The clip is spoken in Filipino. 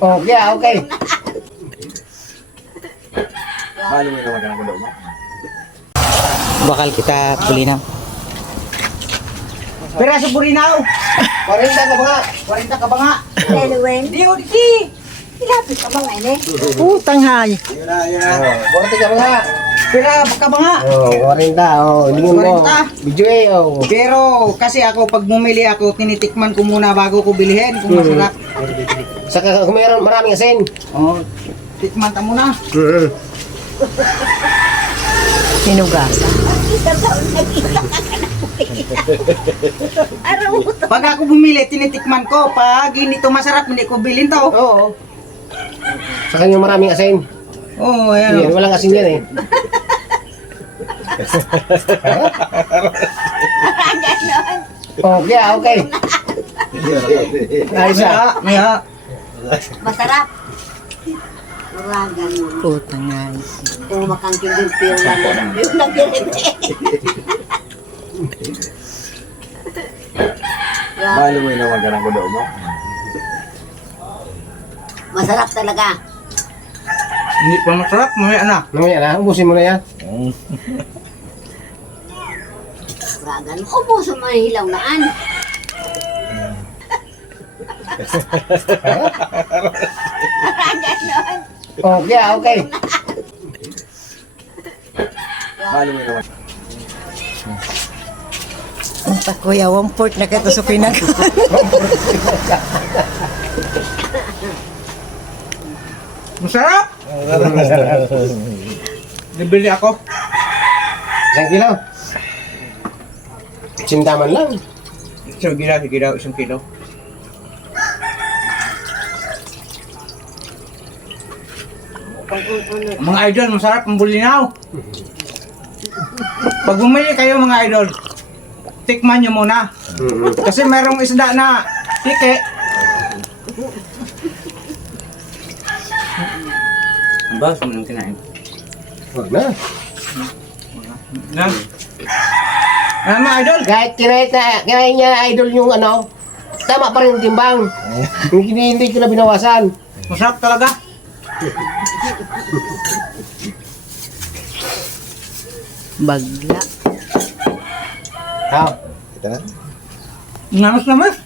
Okay, okay. Paano mo naman ang kulo mo? Bakal kita bulinaw. Peraso burinaw. 40 ka ba nga? 40 ka ba nga? Anyway, Di o di. ilapit ka ba ngayon eh? Putang hay. Yun na. 40 ka ba nga? Pera ka ba nga? Oh, 40. Oh, lingon mo. 40. Video eh, oh. Pero kasi ako pag bumili ako, tinitikman ko muna bago ko bilhin kung masarap. Saka kung mayroon maraming asin. Oh, tikman ta muna. Hinugasan. Isang taon nagkita ka na po. Araw mo to. Pag ako bumili, tinitikman ko. Pag hindi to masarap, hindi ko bilhin to. Oo. Saka yung maraming asin. Oh, Yan, ayan. walang asin yan eh. Ganon. Okay, okay. Ayos ah. Maya. Masarap. Uragan mo. Putang hay. Kung makangking yung pila mo. Yung nagirite. Paano mo naman ang kulo mo? Masarap talaga. Hindi pa masarap, mamaya na. Mamaya na, ubusin mo na yan. Uragan mo. Upo sa mga hilaw naan. Ganon. Okay, okay. Paano mo naman? Ang takoy awang pork na kita sa pinag. Masarap! Nabili ako. 1 kilo. Sintaman lang. Sige daw, 1 kilo. Mga idol, masarap ang bulinaw. Pag bumili kayo mga idol, tikman nyo muna. Kasi merong isda na tike. Ang bawas mo nang kinain. Huwag na. Na? Mga idol, Kahit kinain niya idol yung ano, tama pa rin yung timbang. Hindi ko na binawasan. masarap talaga. Bagla. Ha? Ito na. Namas. Namis.